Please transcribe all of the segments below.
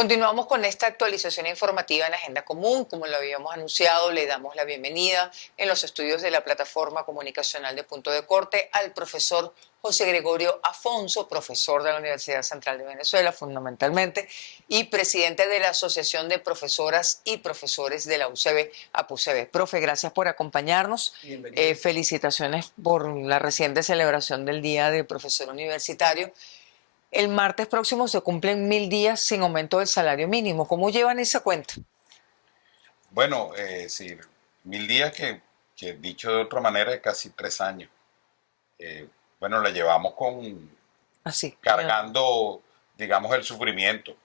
Continuamos con esta actualización informativa en Agenda Común. Como lo habíamos anunciado, le damos la bienvenida en los estudios de la plataforma comunicacional de Punto de Corte al profesor José Gregorio Afonso, profesor de la Universidad Central de Venezuela, fundamentalmente, y presidente de la Asociación de Profesoras y Profesores de la UCB, APUCB. Profe, gracias por acompañarnos. Bienvenido. Felicitaciones por la reciente celebración del Día del Profesor Universitario. El martes próximo se cumplen 1000 días sin aumento del salario mínimo. ¿Cómo llevan esa cuenta? Bueno, sí, 1000 días que dicho de otra manera es casi 3 años. Eh, bueno, la llevamos Así. cargando, digamos, el sufrimiento.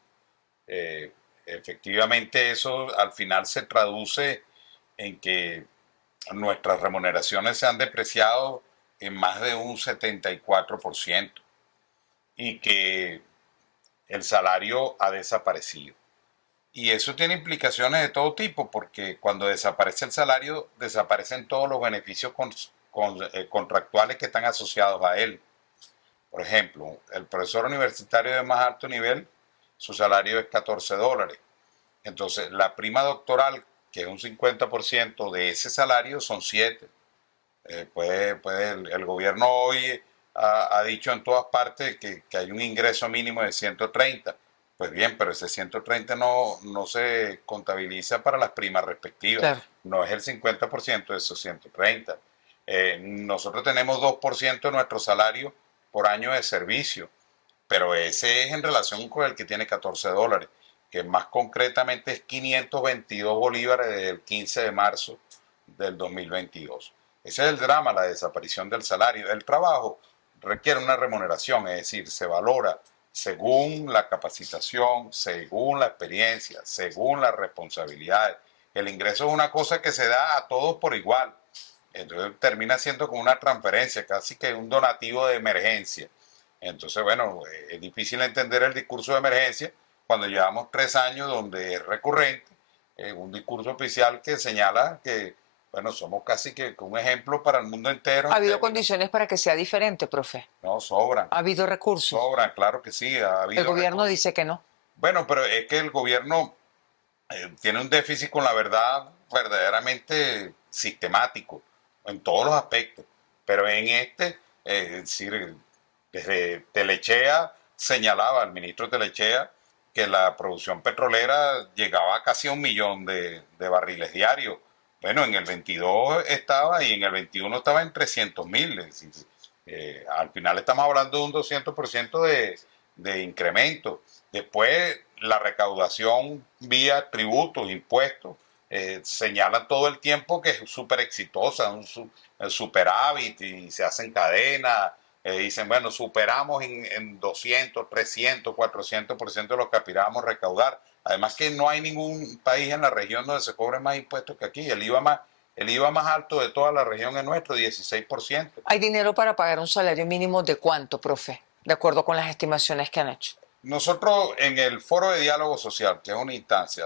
Eh, Efectivamente eso al final se traduce en que nuestras remuneraciones se han depreciado en más de un 74% y que el salario ha desaparecido. Y eso tiene implicaciones de todo tipo, porque cuando desaparece el salario, desaparecen todos los beneficios contractuales que están asociados a él. Por ejemplo, el profesor universitario de más alto nivel, su salario es $14. Entonces, la prima doctoral, que es un 50% de ese salario, son 7. El gobierno hoy ha dicho en todas partes que hay un ingreso mínimo de 130. Pues bien, pero ese 130 no se contabiliza para las primas respectivas. Claro. No es el 50% de esos 130. Nosotros tenemos 2% de nuestro salario por año de servicio, pero ese es en relación con el que tiene $14, que más concretamente es 522 bolívares desde el 15 de marzo del 2022. Ese es el drama, la desaparición del salario. El trabajo requiere una remuneración, es decir, se valora según la capacitación, según la experiencia, según las responsabilidades. El ingreso es una cosa que se da a todos por igual. Entonces termina siendo como una transferencia, casi que un donativo de emergencia. Entonces, bueno, es difícil entender el discurso de emergencia cuando llevamos 3 años donde es recurrente un discurso oficial que señala que, bueno, somos casi que un ejemplo para el mundo entero ¿Ha en habido términos. condiciones para que sea diferente, profe? No, sobran, ¿Ha habido recursos? sobran, claro que sí, ha El habido gobierno recursos. dice que no. Bueno, pero es que el gobierno tiene un déficit con la verdad verdaderamente sistemático en todos los aspectos, pero en este, es decir, desde Telechea señalaba el ministro Telechea que la producción petrolera llegaba a casi a 1 millón de barriles diarios. Bueno, en el 22 estaba y en el 21 estaba en 300.000. Al final estamos hablando de un 200% de incremento. Después, la recaudación vía tributos, impuestos, señalan todo el tiempo que es súper exitosa, superávit y se hacen cadenas. Dicen, bueno, superamos en 200, 300, 400% de lo que aspirábamos a recaudar. Además que no hay ningún país en la región donde se cobren más impuestos que aquí. El IVA más alto de toda la región es nuestro, 16%. ¿Hay dinero para pagar un salario mínimo de cuánto, profe? De acuerdo con las estimaciones que han hecho. Nosotros en el Foro de Diálogo Social, que es una instancia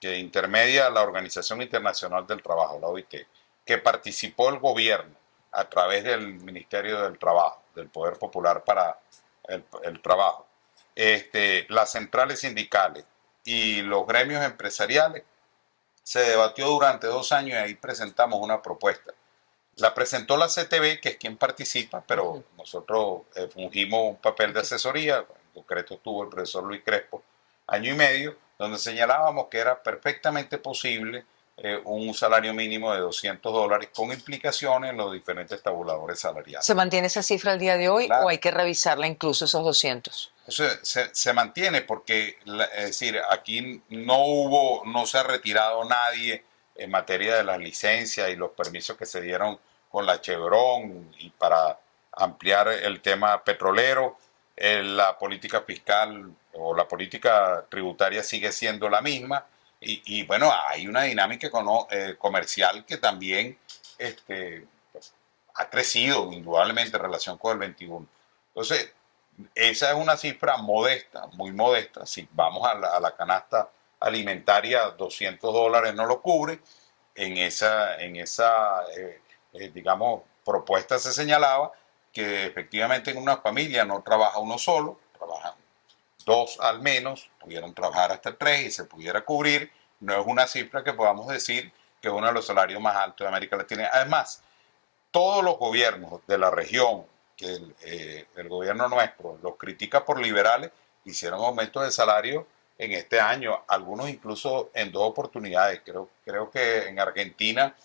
que intermedia la Organización Internacional del Trabajo, la OIT, que participó el gobierno a través del Ministerio del Trabajo, del Poder Popular para el Trabajo, las centrales sindicales y los gremios empresariales, se debatió durante 2 años y ahí presentamos una propuesta. La presentó la CTV, que es quien participa, pero nosotros fungimos un papel de asesoría, en concreto estuvo el profesor Luis Crespo, año y medio, donde señalábamos que era perfectamente posible un salario mínimo de $200 con implicaciones en los diferentes tabuladores salariales. ¿Se mantiene esa cifra al día de hoy o La, hay que revisarla incluso esos 200? se mantiene porque, es decir, aquí no se ha retirado nadie en materia de las licencias y los permisos que se dieron con la Chevron y para ampliar el tema petrolero. La política fiscal o la política tributaria sigue siendo la misma y bueno, hay una dinámica comercial que también este, ha crecido indudablemente en relación con el 21. Entonces, esa es una cifra modesta, muy modesta. Si vamos a la canasta alimentaria, $200 no lo cubre. En esa digamos, propuesta se señalaba que efectivamente en una familia no trabaja uno solo, trabajan 2 al menos, pudieron trabajar hasta 3 y se pudiera cubrir. No es una cifra que podamos decir que es uno de los salarios más altos de América Latina. Además, todos los gobiernos de la región, que el gobierno nuestro los critica por liberales, hicieron aumentos de salario en este año, algunos incluso en 2 oportunidades. Creo que en Argentina,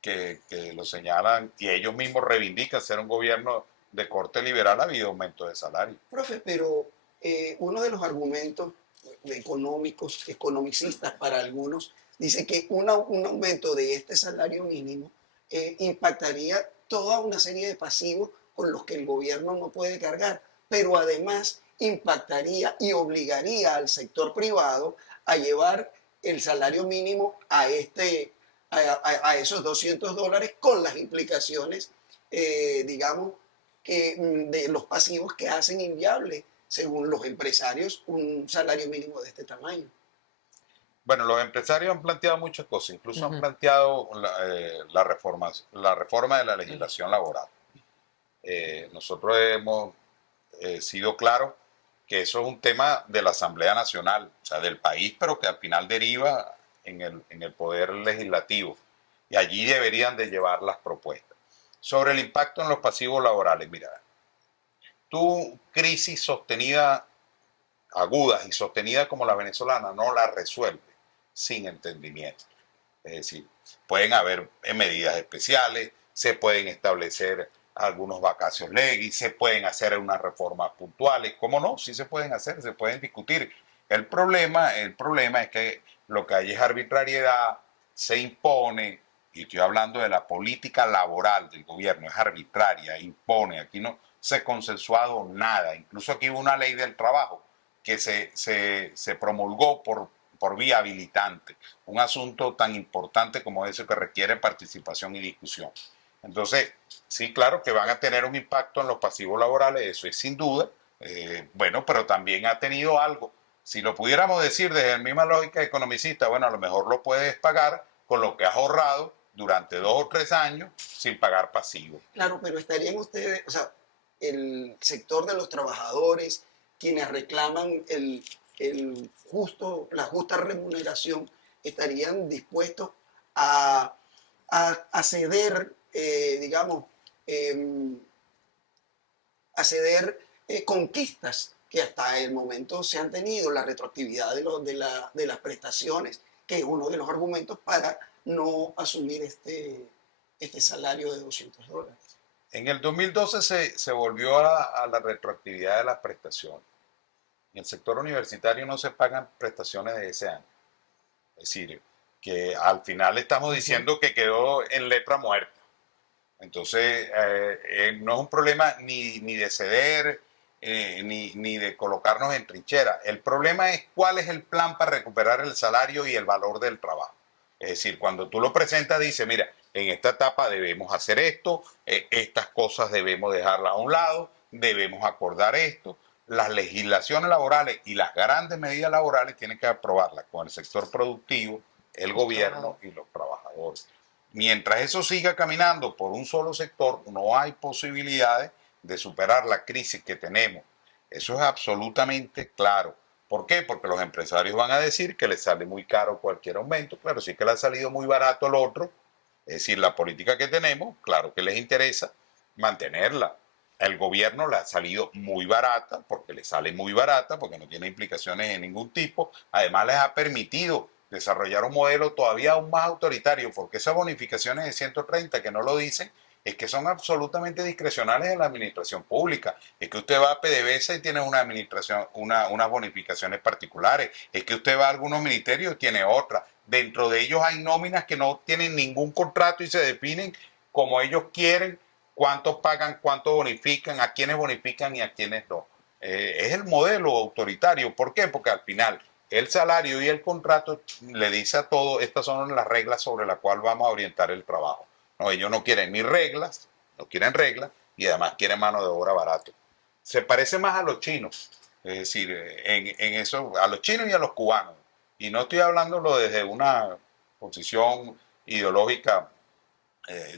que lo señalan y ellos mismos reivindican ser un gobierno de corte liberal, ha habido aumento de salario. Profe, pero uno de los argumentos económicos, economicistas para algunos, dice que un aumento de este salario mínimo impactaría toda una serie de pasivos con los que el gobierno no puede cargar, pero además impactaría y obligaría al sector privado a llevar el salario mínimo a esos $200 con las implicaciones, digamos, de los pasivos que hacen inviable, según los empresarios, un salario mínimo de este tamaño. Bueno, los empresarios han planteado muchas cosas, incluso han planteado la reforma de la legislación laboral. Nosotros hemos sido claros que eso es un tema de la Asamblea Nacional, o sea, del país, pero que al final deriva en el poder legislativo. Y allí deberían de llevar las propuestas. Sobre el impacto en los pasivos laborales, mira, tu crisis sostenida, agudas y sostenida como la venezolana, no la resuelve sin entendimiento. Es decir, pueden haber medidas especiales, se pueden establecer algunos vacacios legis, se pueden hacer unas reformas puntuales, ¿cómo no? Sí se pueden hacer, se pueden discutir. El problema es que lo que hay es arbitrariedad, se impone, y estoy hablando de la política laboral del gobierno, es arbitraria, impone, aquí no se ha consensuado nada, incluso aquí hubo una ley del trabajo que se promulgó por vía habilitante, un asunto tan importante como ese que requiere participación y discusión. Entonces, sí, claro que van a tener un impacto en los pasivos laborales, eso es sin duda, bueno, pero también ha tenido algo. Si lo pudiéramos decir desde la misma lógica economicista, bueno, a lo mejor lo puedes pagar con lo que has ahorrado durante 2 o 3 años sin pagar pasivo. Claro, pero estarían ustedes, o sea, el sector de los trabajadores, quienes reclaman la justa remuneración, estarían dispuestos a, a ceder, digamos, a ceder conquistas que hasta el momento se han tenido, la retroactividad de las prestaciones, que es uno de los argumentos para no asumir este salario de $200. En el 2012 se volvió a la retroactividad de las prestaciones. En el sector universitario no se pagan prestaciones de ese año. Es decir, que al final estamos diciendo que quedó en letra muerta. Entonces, no es un problema ni de ceder, ni de colocarnos en trinchera. El problema es cuál es el plan para recuperar el salario y el valor del trabajo. Es decir, cuando tú lo presentas, dice, mira, en esta etapa debemos hacer esto, estas cosas debemos dejarlas a un lado, debemos acordar esto. Las legislaciones laborales y las grandes medidas laborales tienen que aprobarlas con el sector productivo, el gobierno y los trabajadores. Mientras eso siga caminando por un solo sector, no hay posibilidades de superar la crisis que tenemos. Eso es absolutamente claro. ¿Por qué? Porque los empresarios van a decir que les sale muy caro cualquier aumento. Claro, sí que le ha salido muy barato el otro. Es decir, la política que tenemos, claro que les interesa mantenerla. El gobierno le ha salido muy barata, porque le sale muy barata, porque no tiene implicaciones de ningún tipo. Además, les ha permitido desarrollar un modelo todavía aún más autoritario, porque esas bonificaciones de 130 que no lo dicen, es que son absolutamente discrecionales en la administración pública. Es que usted va a PDVSA y tiene una administración, unas bonificaciones particulares. Es que usted va a algunos ministerios y tiene otras. Dentro de ellos hay nóminas que no tienen ningún contrato y se definen como ellos quieren, cuántos pagan, cuánto bonifican, a quiénes bonifican y a quiénes no. Es el modelo autoritario. ¿Por qué? Porque al final el salario y el contrato le dice a todo, estas son las reglas sobre las cuales vamos a orientar el trabajo. No, ellos no quieren ni reglas, no quieren reglas y además quieren mano de obra barato. Se parece más a los chinos, es decir, en eso, a los chinos y a los cubanos. Y no estoy hablándolo desde una posición ideológica,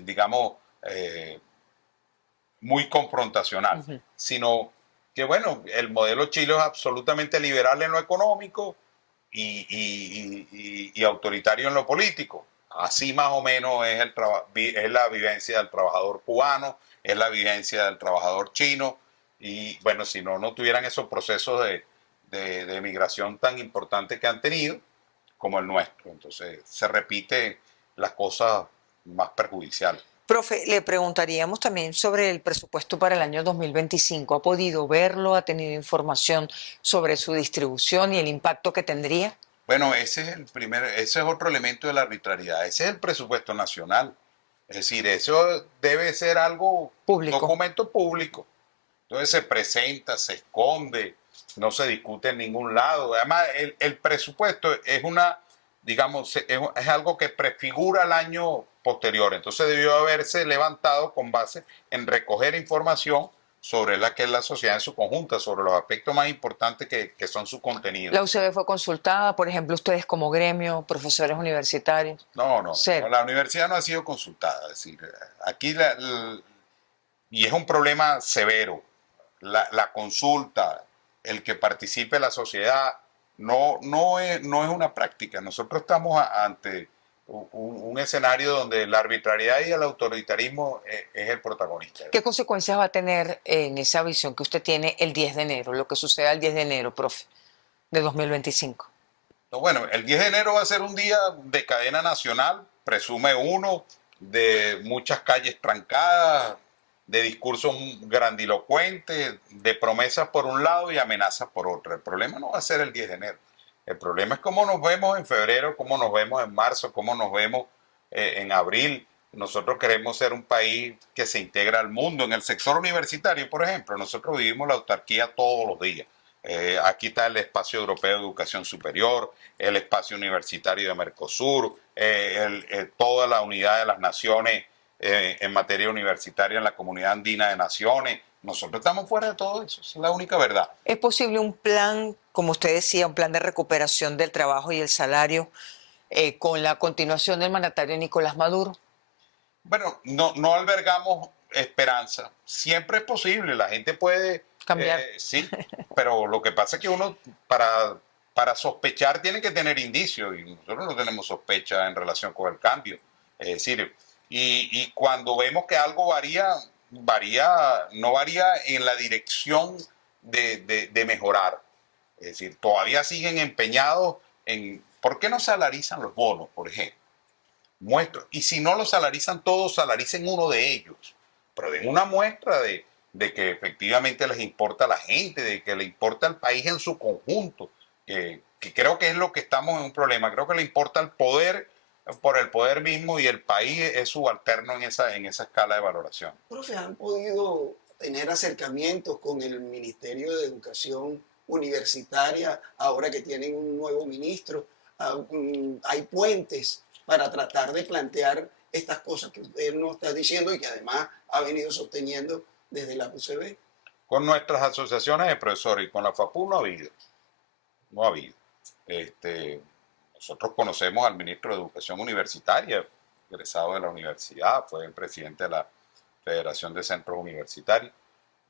digamos, muy confrontacional, sino que bueno, el modelo chino es absolutamente liberal en lo económico y autoritario en lo político. Así más o menos es, es la vivencia del trabajador cubano, es la vivencia del trabajador chino. Y bueno, si no, no tuvieran esos procesos de migración tan importantes que han tenido como el nuestro. Entonces se repite las cosas más perjudiciales. Profe, le preguntaríamos también sobre el presupuesto para el año 2025. ¿Ha podido verlo? ¿Ha tenido información sobre su distribución y el impacto que tendría? Bueno, ese es otro elemento de la arbitrariedad. Ese es el presupuesto nacional. Es decir, eso debe ser algo, Público. documento público. Entonces se presenta, se esconde, no se discute en ningún lado. Además, el presupuesto es digamos, es algo que prefigura el año posterior. Entonces debió haberse levantado con base en recoger información sobre la que es la sociedad en su conjunto, sobre los aspectos más importantes que son su contenido. ¿La UCB fue consultada, por ejemplo, ustedes como gremio, profesores universitarios? No, Cero. la universidad no ha sido consultada. Es decir, aquí, y es un problema severo, la consulta, el que participe la sociedad, no es una práctica. Nosotros estamos ante un escenario donde la arbitrariedad y el autoritarismo es el protagonista. ¿Qué consecuencias va a tener en esa visión que usted tiene el 10 de enero, lo que suceda el 10 de enero, profe, de 2025? Bueno, el 10 de enero va a ser un día de cadena nacional, presume uno, de muchas calles trancadas, de discursos grandilocuentes, de promesas por un lado y amenazas por otro. El problema no va a ser el 10 de enero. El problema es cómo nos vemos en febrero, cómo nos vemos en marzo, cómo nos vemos en abril. Nosotros queremos ser un país que se integra al mundo. En el sector universitario, por ejemplo, nosotros vivimos la autarquía todos los días. Aquí está el espacio europeo de educación superior, el espacio universitario de Mercosur, toda la unidad de las naciones en materia universitaria en la comunidad andina de naciones. Nosotros estamos fuera de todo eso, es la única verdad. ¿Es posible un plan, como usted decía, un plan de recuperación del trabajo y el salario con la continuación del mandatario Nicolás Maduro? Bueno, no albergamos esperanza. Siempre es posible, la gente puede Cambiar. sí, pero lo que pasa es que uno para sospechar tiene que tener indicios y nosotros no tenemos sospecha en relación con el cambio. Es decir, y cuando vemos que algo no varía en la dirección de mejorar. Es decir, todavía siguen empeñados en, ¿por qué no salarizan los bonos, por ejemplo? Y si no los salarizan todos, salaricen uno de ellos. Pero den una muestra de que efectivamente les importa a la gente, de que le importa al país en su conjunto, que creo que es lo que estamos en un problema. Creo que le importa el poder por el poder mismo y el país es subalterno en esa escala de valoración. Profe, ¿han podido tener acercamientos con el Ministerio de Educación Universitaria ahora que tienen un nuevo ministro? Hay puentes para tratar de plantear estas cosas que usted nos está diciendo y que además ha venido sosteniendo desde la UCB. Con nuestras asociaciones de profesores y con la FAPU no ha habido. No ha habido. Nosotros conocemos al ministro de Educación Universitaria, egresado de la universidad, fue el presidente de la Federación de Centros Universitarios.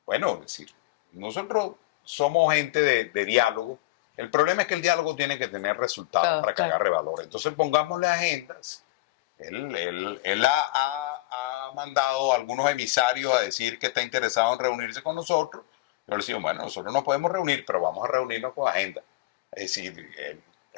Bueno, es decir, nosotros somos gente de diálogo. El problema es que el diálogo tiene que tener resultados para que agarre valor. Entonces pongámosle agendas. Él ha mandado a algunos emisarios a decir que está interesado en reunirse con nosotros. Yo le decimos, bueno, nosotros no podemos reunir, pero vamos a reunirnos con agenda. Es decir,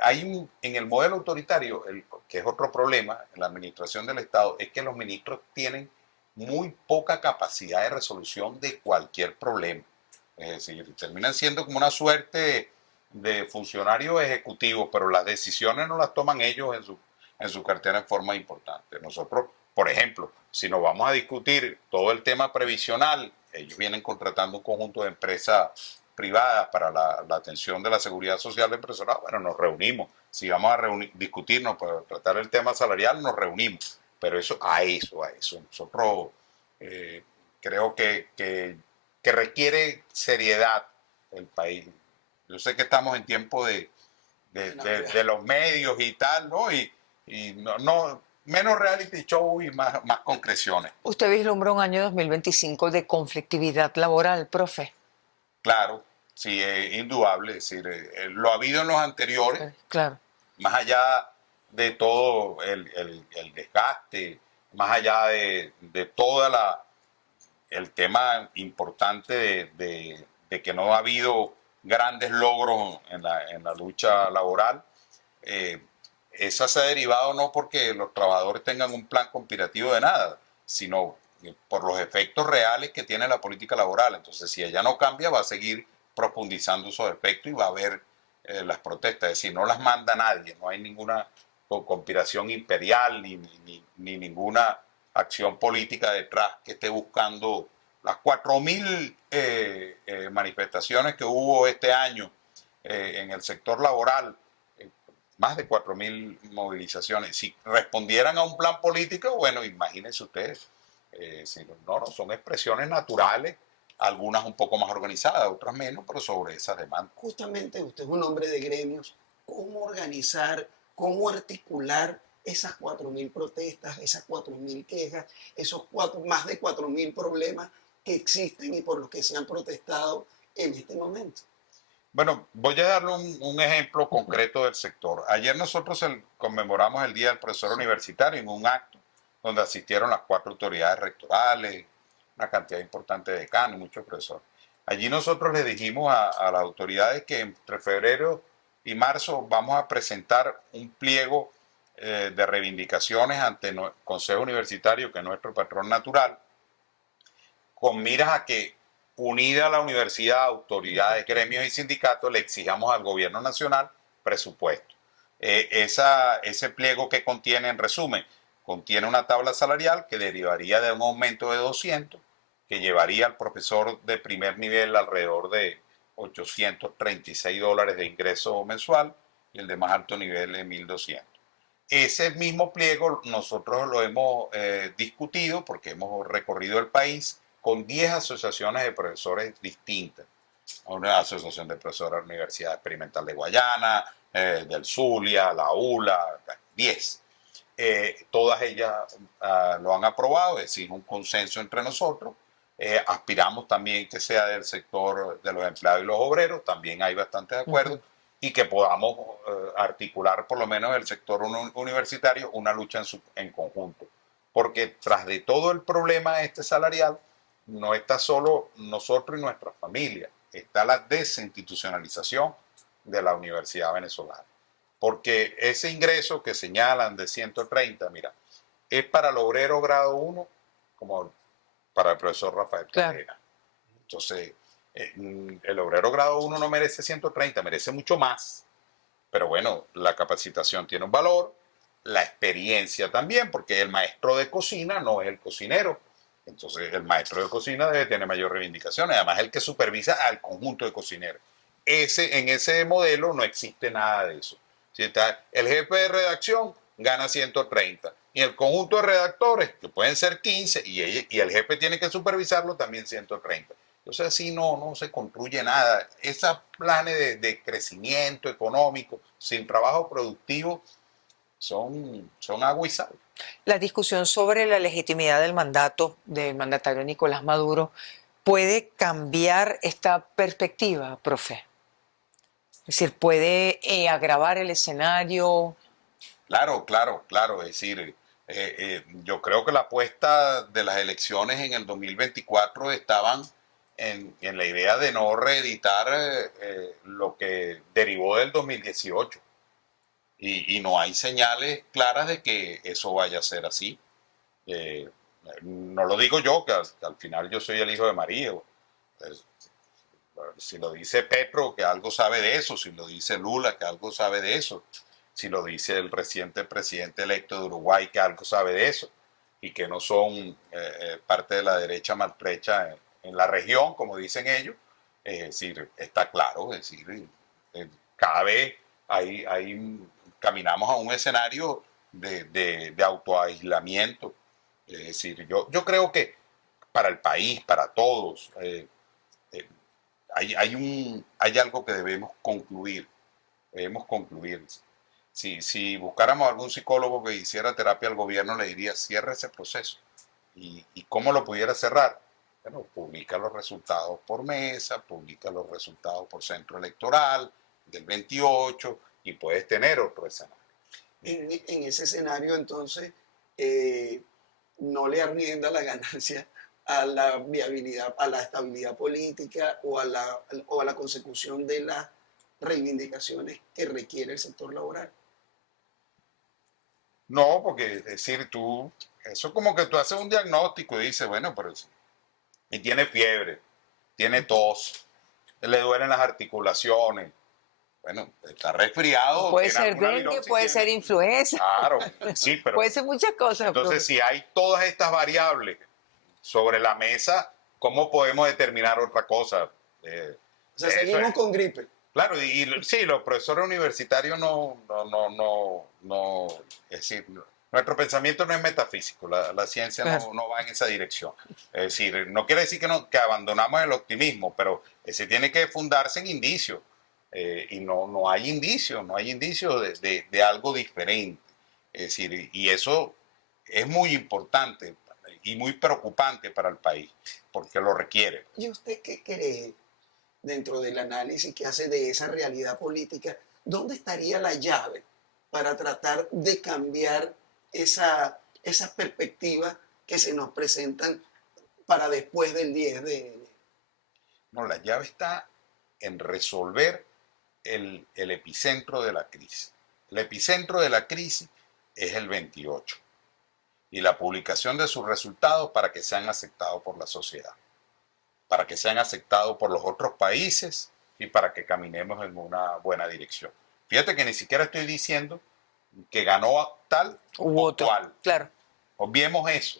en el modelo autoritario, que es otro problema en la administración del Estado, es que los ministros tienen muy poca capacidad de resolución de cualquier problema. Es decir, terminan siendo como una suerte de funcionarios ejecutivos, pero las decisiones no las toman ellos en su cartera en forma importante. Nosotros, por ejemplo, si nos vamos a discutir todo el tema previsional, ellos vienen contratando un conjunto de empresas privadas para la atención de la seguridad social del profesorado. Bueno, nos reunimos. Si vamos a discutirnos para tratar el tema salarial, nos reunimos. Pero a eso. Nosotros creo que requiere seriedad el país. Yo sé que estamos en tiempo de los medios y tal, ¿no? Y menos reality show y más concreciones. ¿Usted vislumbra un año 2025 de conflictividad laboral, profe? Claro, sí, es indudable. Es decir, lo ha habido en los anteriores, Claro. más allá de todo el desgaste, más allá de toda el tema importante de que no ha habido grandes logros en la lucha laboral. eh, Esa se ha derivado no porque los trabajadores tengan un plan conspirativo de nada, sino por los efectos reales que tiene la política laboral. Entonces, si ella no cambia, va a seguir profundizando esos efectos y va a haber las protestas. Es decir, no las manda nadie, no hay ninguna conspiración imperial ni ninguna acción política detrás que esté buscando las 4.000 manifestaciones que hubo este año en el sector laboral, más de 4.000 movilizaciones. Si respondieran a un plan político, bueno, imagínense ustedes, si no, son expresiones naturales, algunas un poco más organizadas, otras menos, pero sobre esas demandas. Justamente usted es un hombre de gremios. ¿Cómo organizar, cómo articular esas 4.000 protestas, esas 4.000 quejas, esos más de 4.000 problemas que existen y por los que se han protestado en este momento? Bueno, voy a darle un ejemplo concreto del sector. Ayer nosotros conmemoramos el Día del Profesor Universitario en un acto donde asistieron las 4 autoridades rectorales, una cantidad importante de decanos y muchos profesores. Allí nosotros le dijimos a las autoridades que entre febrero y marzo vamos a presentar un pliego de reivindicaciones ante el Consejo Universitario, que es nuestro patrón natural, con miras a que, unida a la universidad, autoridades, gremios y sindicatos, le exijamos al gobierno nacional presupuesto. Ese pliego que contiene, en resumen, contiene una tabla salarial que derivaría de un aumento de 200, que llevaría al profesor de primer nivel alrededor de $836 de ingreso mensual y el de más alto nivel de 1.200. Ese mismo pliego nosotros lo hemos discutido porque hemos recorrido el país con 10 asociaciones de profesores distintas. Una asociación de profesores de la Universidad Experimental de Guayana, del Zulia, la ULA, 10. Todas ellas lo han aprobado, es decir, un consenso entre nosotros. Aspiramos también que sea del sector de los empleados y los obreros, también hay bastante de acuerdo, y que podamos articular por lo menos el sector universitario una lucha en conjunto. Porque tras de todo el problema este salarial, no está solo nosotros y nuestra familia, está la desinstitucionalización de la universidad venezolana. Porque ese ingreso que señalan de 130, mira, es para el obrero grado 1 como para el profesor Rafael Carrera. Claro. Entonces, el obrero grado 1 no merece 130, merece mucho más. Pero bueno, la capacitación tiene un valor, la experiencia también, porque el maestro de cocina no es el cocinero. Entonces, el maestro de cocina debe tener mayor reivindicación, además el que supervisa al conjunto de cocineros. En ese modelo no existe nada de eso. Si está el jefe de redacción, gana 130. Y el conjunto de redactores, que pueden ser 15, y el jefe tiene que supervisarlo, también 130. Entonces así no se construye nada. Esos planes de crecimiento económico sin trabajo productivo son agua y sal. La discusión sobre la legitimidad del mandato del mandatario Nicolás Maduro puede cambiar esta perspectiva, profe. Es decir, puede agravar el escenario. Claro. Es decir, yo creo que la apuesta de las elecciones en el 2024 estaban en la idea de no reeditar lo que derivó del 2018. Y no hay señales claras de que eso vaya a ser así. No lo digo yo, que al final yo soy el hijo de María. Si lo dice Petro, que algo sabe de eso. Si lo dice Lula, que algo sabe de eso. Si lo dice el reciente presidente electo de Uruguay, que algo sabe de eso. Y que no son parte de la derecha maltrecha en la región, como dicen ellos. Es decir, está claro. Es decir, cada vez caminamos a un escenario de autoaislamiento. Es decir, yo creo que para el país, para todos, hay algo que debemos concluir. Debemos concluir. Si buscáramos algún psicólogo que hiciera terapia al gobierno, le diría, cierre ese proceso. ¿Y cómo lo pudiera cerrar? Bueno, publica los resultados por mesa, publica los resultados por centro electoral del 28 y puedes tener otro escenario. En ese escenario, entonces, no le arrienda la ganancia a la viabilidad, a la estabilidad política o a la consecución de las reivindicaciones que requiere el sector laboral. No, porque es decir, eso es como que tú haces un diagnóstico y dices, bueno, pero y tiene fiebre, tiene tos, le duelen las articulaciones, bueno, está resfriado. Puede tiene ser alguna dengue, virosis, puede ser influenza, Claro, sí, pero puede ser muchas cosas. entonces si hay todas estas variables sobre la mesa, ¿cómo podemos determinar otra cosa? O sea, seguimos con gripe. Claro, sí, los profesores universitarios es decir, nuestro pensamiento no es metafísico, la ciencia Claro. no va en esa dirección. Es decir, no quiere decir que abandonamos el optimismo, pero ese tiene que fundarse en indicios, y no hay indicios, de algo diferente. Es decir, y eso es muy importante y muy preocupante para el país, porque lo requiere. ¿Y usted qué cree dentro del análisis que hace de esa realidad política? ¿Dónde estaría la llave para tratar de cambiar esas perspectivas que se nos presentan para después del 10 de... No, la llave está en resolver el epicentro de la crisis. El epicentro de la crisis es el 28 y la publicación de sus resultados para que sean aceptados por la sociedad, para que sean aceptados por los otros países y para que caminemos en una buena dirección. Fíjate que ni siquiera estoy diciendo que ganó tal o cual. Claro. Obviemos eso.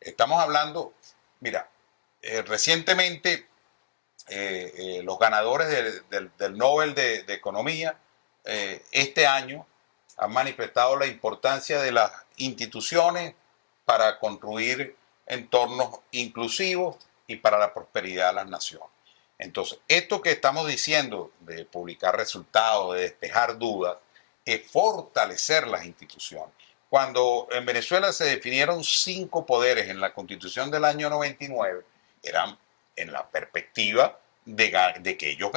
Estamos hablando, mira, recientemente los ganadores del Nobel de Economía este año han manifestado la importancia de las instituciones para construir entornos inclusivos y para la prosperidad de las naciones. Entonces, esto que estamos diciendo de publicar resultados, de despejar dudas, es fortalecer las instituciones. Cuando en Venezuela se definieron 5 poderes en la Constitución del año 99, eran en la perspectiva de que ellos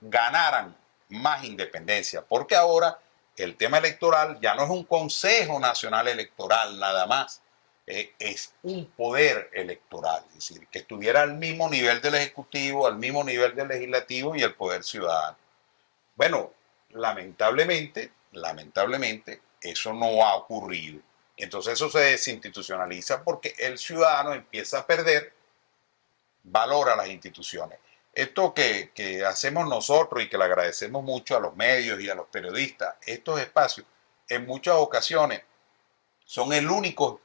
ganaran más independencia, porque ahora el tema electoral ya no es un Consejo Nacional Electoral nada más, es un poder electoral, es decir, que estuviera al mismo nivel del Ejecutivo, al mismo nivel del Legislativo y el poder ciudadano. Bueno, lamentablemente, eso no ha ocurrido. Entonces eso se desinstitucionaliza porque el ciudadano empieza a perder valor a las instituciones. Esto que hacemos nosotros y que le agradecemos mucho a los medios y a los periodistas, estos espacios, en muchas ocasiones son el único,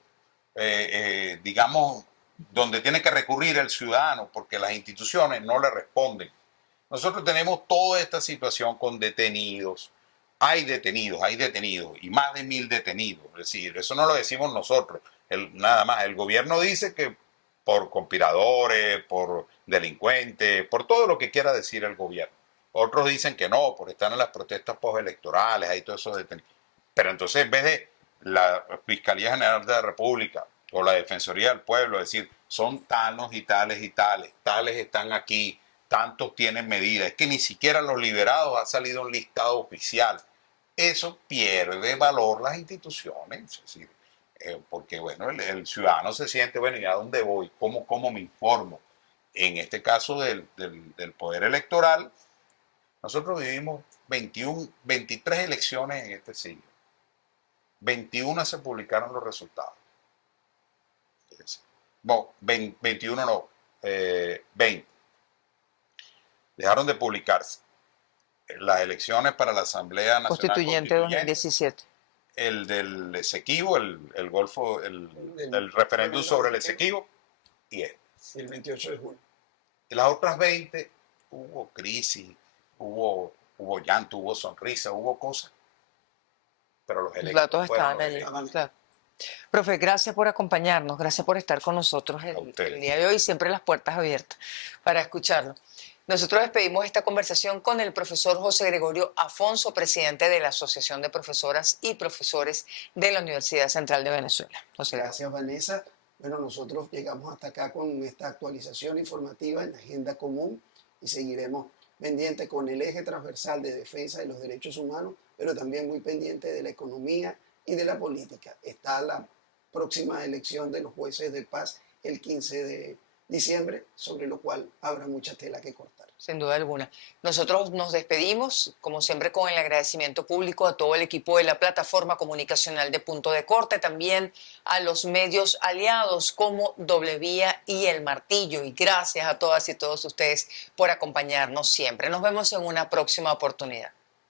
digamos, donde tiene que recurrir el ciudadano porque las instituciones no le responden. Nosotros tenemos toda esta situación con detenidos. Hay detenidos y más de 1000 detenidos. Es decir, eso no lo decimos nosotros. Nada más, el gobierno dice que por conspiradores, por delincuentes, por todo lo que quiera decir el gobierno. Otros dicen que no, por estar en las protestas postelectorales, hay todos esos detenidos. Pero entonces, en vez de la Fiscalía General de la República o la Defensoría del Pueblo decir, son talos y tales y tales, tales están aquí, tantos tienen medidas, es que ni siquiera los liberados ha salido un listado oficial. Eso pierde valor las instituciones, es decir, porque bueno, el ciudadano se siente, bueno, ¿y a dónde voy? ¿Cómo me informo? En este caso del poder electoral, nosotros vivimos 23 elecciones en este siglo. 21 se publicaron los resultados. No, 21 no, 20. Dejaron de publicarse las elecciones para la Asamblea Nacional Constituyente 2017. El del Esequibo, el referéndum sobre el Esequibo y el 28 de junio. Y las otras 20 hubo crisis, hubo llanto, hubo sonrisa, hubo cosas. Pero los datos estaban allí. Claro. Profe, gracias por acompañarnos, gracias por estar con nosotros el día de hoy, siempre las puertas abiertas para escucharlo. Nosotros despedimos esta conversación con el profesor José Gregorio Afonso, presidente de la Asociación de Profesoras y Profesores de la Universidad Central de Venezuela. Gracias, Vanessa. Bueno, nosotros llegamos hasta acá con esta actualización informativa en la agenda común y seguiremos pendientes con el eje transversal de defensa de los derechos humanos, pero también muy pendiente de la economía y de la política. Está la próxima elección de los jueces de paz el 15 de diciembre, sobre lo cual habrá mucha tela que cortar. Sin duda alguna. Nosotros nos despedimos, como siempre, con el agradecimiento público a todo el equipo de la plataforma comunicacional de Punto de Corte, también a los medios aliados como Doble Vía y El Martillo. Y gracias a todas y todos ustedes por acompañarnos siempre. Nos vemos en una próxima oportunidad.